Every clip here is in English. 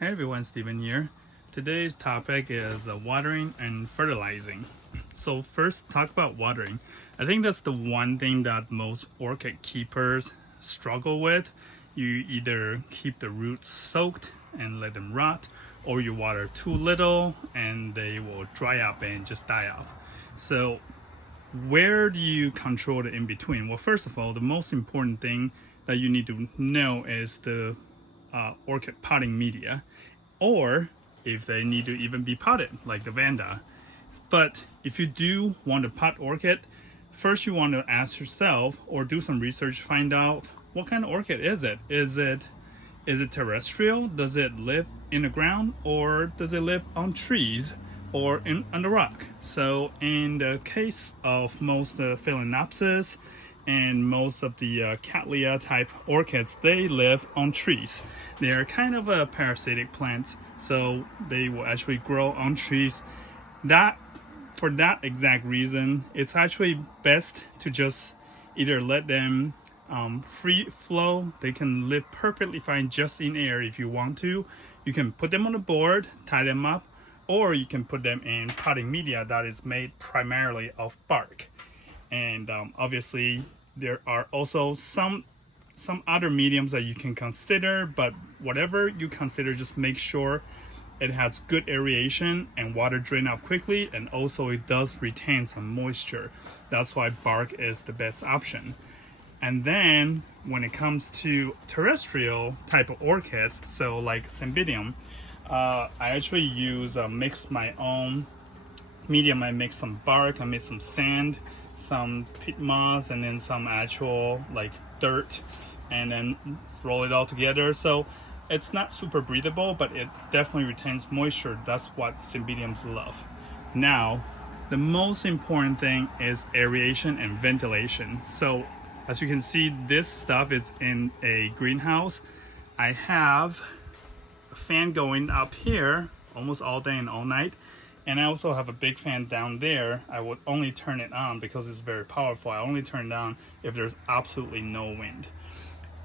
Hey everyone, Steven here. Today's topic is watering and fertilizing. So first, talk about watering. I think that's the one thing that most orchid keepers struggle with. You either keep the roots soaked and let them rot, or you water too little and they will dry up and just die off. So where do you control the in-between? Well, first of all, the most important thing that you need to know is the orchid potting media, or if they need to even be potted like the Vanda. But if you do want to pot orchid, first you want to ask yourself or do some research, find out what kind of orchid is it. Is it terrestrial? Does it live in the ground, or does it live on trees or on the rock? So in the case of most phalaenopsis and most of the Cattleya type orchids, they live on trees. They are kind of a parasitic plant, so they will actually grow on trees. For that exact reason, it's actually best to just either let them free flow. They can live perfectly fine just in air if you want to. You can put them on a board, tie them up, or you can put them in potting media that is made primarily of bark. And obviously there are also some other mediums that you can consider, but whatever you consider, just make sure it has good aeration and water drain out quickly, and also it does retain some moisture. That's why bark is the best option. And then when it comes to terrestrial type of orchids, so like Cymbidium, I actually mix my own medium. I mix some bark, I mix some sand, some peat moss, and then some actual like dirt, and then roll it all together. So it's not super breathable, but it definitely retains moisture. That's what Cymbidiums love. Now, the most important thing is aeration and ventilation. So as you can see, this stuff is in a greenhouse. I have a fan going up here almost all day and all night. And I also have a big fan down there. I would only turn it on because it's very powerful. I only turn it on if there's absolutely no wind.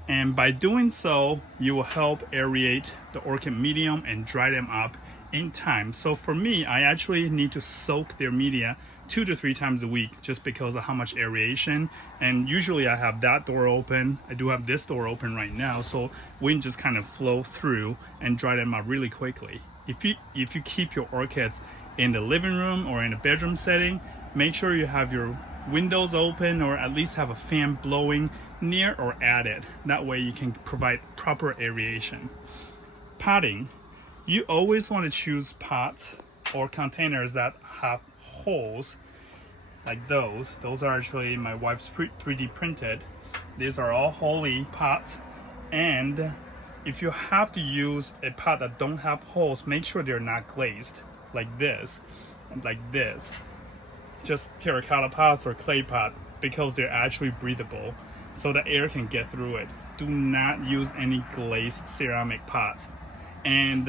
And by doing so, you will help aerate the orchid medium and dry them up in time. So for me, I actually need to soak their media 2 to 3 times a week just because of how much aeration. And usually I have that door open. I do have this door open right now, so wind just kind of flow through and dry them up really quickly. If you keep your orchids in the living room or in a bedroom setting, make sure you have your windows open or at least have a fan blowing near or at it. That way you can provide proper aeration. Potting. You always want to choose pots or containers that have holes like those. Those are actually my wife's 3D printed. These are all holy pots. And if you have to use a pot that don't have holes, make sure they're not glazed like this and like this. Just terracotta pots or clay pot, because they're actually breathable, so the air can get through it. Do not use any glazed ceramic pots, and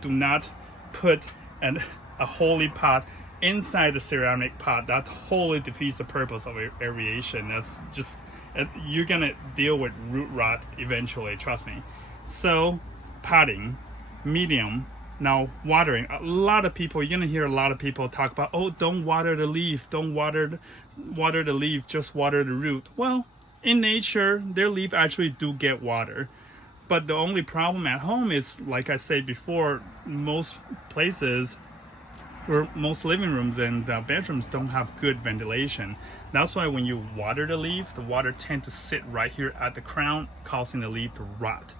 do not put a holy pot inside the ceramic pot. That totally defeats the purpose of aeration. That's just, you're gonna deal with root rot eventually, trust me. So potting, medium. Now watering, you're gonna hear a lot of people talk about, oh, don't water the leaf, don't water the leaf, just water the root. Well, in nature, their leaf actually do get water. But the only problem at home is, like I said before, most places or most living rooms and bedrooms don't have good ventilation. That's why when you water the leaf, the water tends to sit right here at the crown, causing the leaf to rot.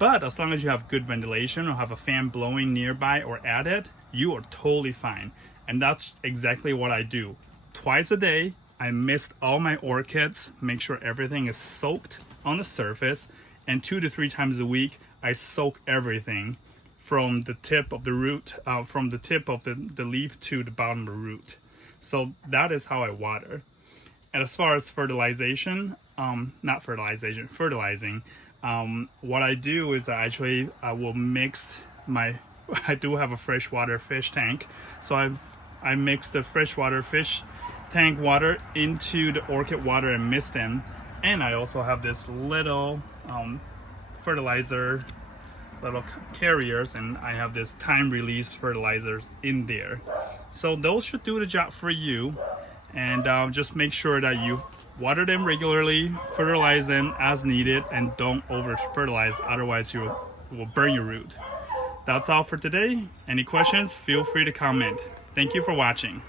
But as long as you have good ventilation or have a fan blowing nearby or at it, you are totally fine. And that's exactly what I do. Twice a day, I mist all my orchids, make sure everything is soaked on the surface, and 2 to 3 times a week, I soak everything from the tip of the root, from the tip of the leaf to the bottom of the root. So that is how I water. And as far as fertilizing, what I do is I will mix I do have a freshwater fish tank, so I mix the freshwater fish tank water into the orchid water and mix them. And I also have this little fertilizer little carriers, and I have this time release fertilizers in there. So those should do the job for you. And just make sure that you water them regularly, fertilize them as needed, and don't over fertilize, otherwise you will burn your root. That's all for today. Any questions, feel free to comment. Thank you for watching.